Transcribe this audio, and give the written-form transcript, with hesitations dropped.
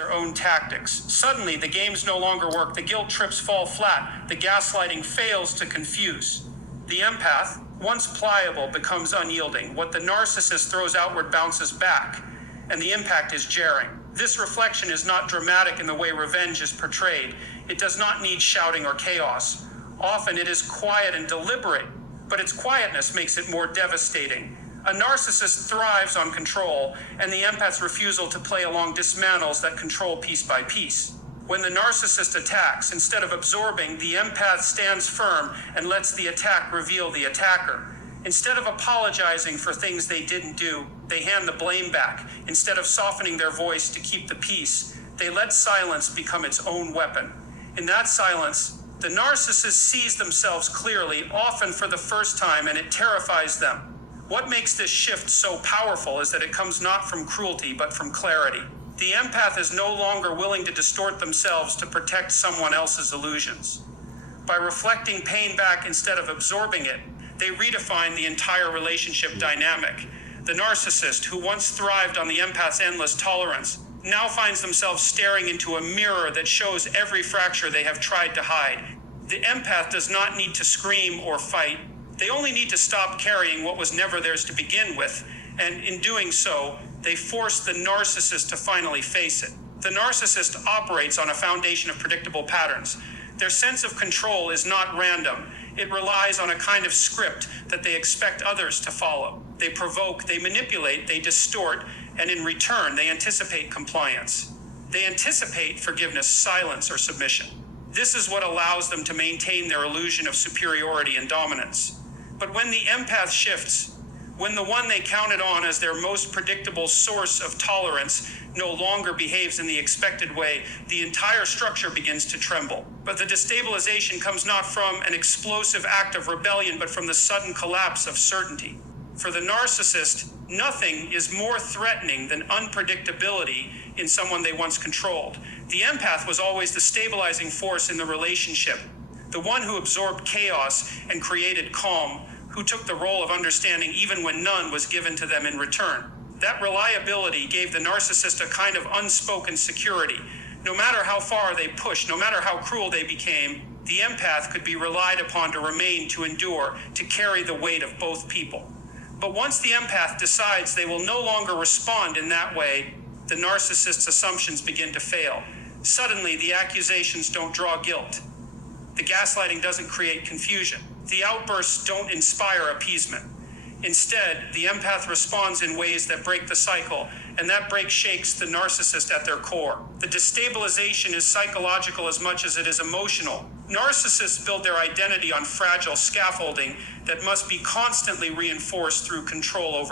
their own tactics. Suddenly, the games no longer work, the guilt trips fall flat, the gaslighting fails to confuse. The empath, once pliable, becomes unyielding. What the narcissist throws outward bounces back, and the impact is jarring. This reflection is not dramatic in the way revenge is portrayed. It does not need shouting or chaos. Often it is quiet and deliberate, but its quietness makes it more devastating. A narcissist thrives on control, and the empath's refusal to play along dismantles that control piece by piece. When the narcissist attacks, instead of absorbing, the empath stands firm and lets the attack reveal the attacker. Instead of apologizing for things they didn't do, they hand the blame back. Instead of softening their voice to keep the peace, they let silence become its own weapon. In that silence, the narcissist sees themselves clearly, often for the first time, and it terrifies them. What makes this shift so powerful is that it comes not from cruelty, but from clarity. The empath is no longer willing to distort themselves to protect someone else's illusions. By reflecting pain back instead of absorbing it, they redefine the entire relationship dynamic. The narcissist, who once thrived on the empath's endless tolerance, now finds themselves staring into a mirror that shows every fracture they have tried to hide. The empath does not need to scream or fight. They only need to stop carrying what was never theirs to begin with, and in doing so, they force the narcissist to finally face it. The narcissist operates on a foundation of predictable patterns. Their sense of control is not random. It relies on a kind of script that they expect others to follow. They provoke, they manipulate, they distort, and in return, they anticipate compliance. They anticipate forgiveness, silence, or submission. This is what allows them to maintain their illusion of superiority and dominance. But when the empath shifts, when the one they counted on as their most predictable source of tolerance no longer behaves in the expected way, the entire structure begins to tremble. But the destabilization comes not from an explosive act of rebellion, but from the sudden collapse of certainty. For the narcissist, nothing is more threatening than unpredictability in someone they once controlled. The empath was always the stabilizing force in the relationship, the one who absorbed chaos and created calm, who took the role of understanding even when none was given to them in return. That reliability gave the narcissist a kind of unspoken security. No matter how far they pushed, no matter how cruel they became, the empath could be relied upon to remain, to endure, to carry the weight of both people. But once the empath decides they will no longer respond in that way, the narcissist's assumptions begin to fail. Suddenly, the accusations don't draw guilt. The gaslighting doesn't create confusion. The outbursts don't inspire appeasement. Instead, the empath responds in ways that break the cycle, and that break shakes the narcissist at their core. The destabilization is psychological as much as it is emotional. Narcissists build their identity on fragile scaffolding that must be constantly reinforced through control over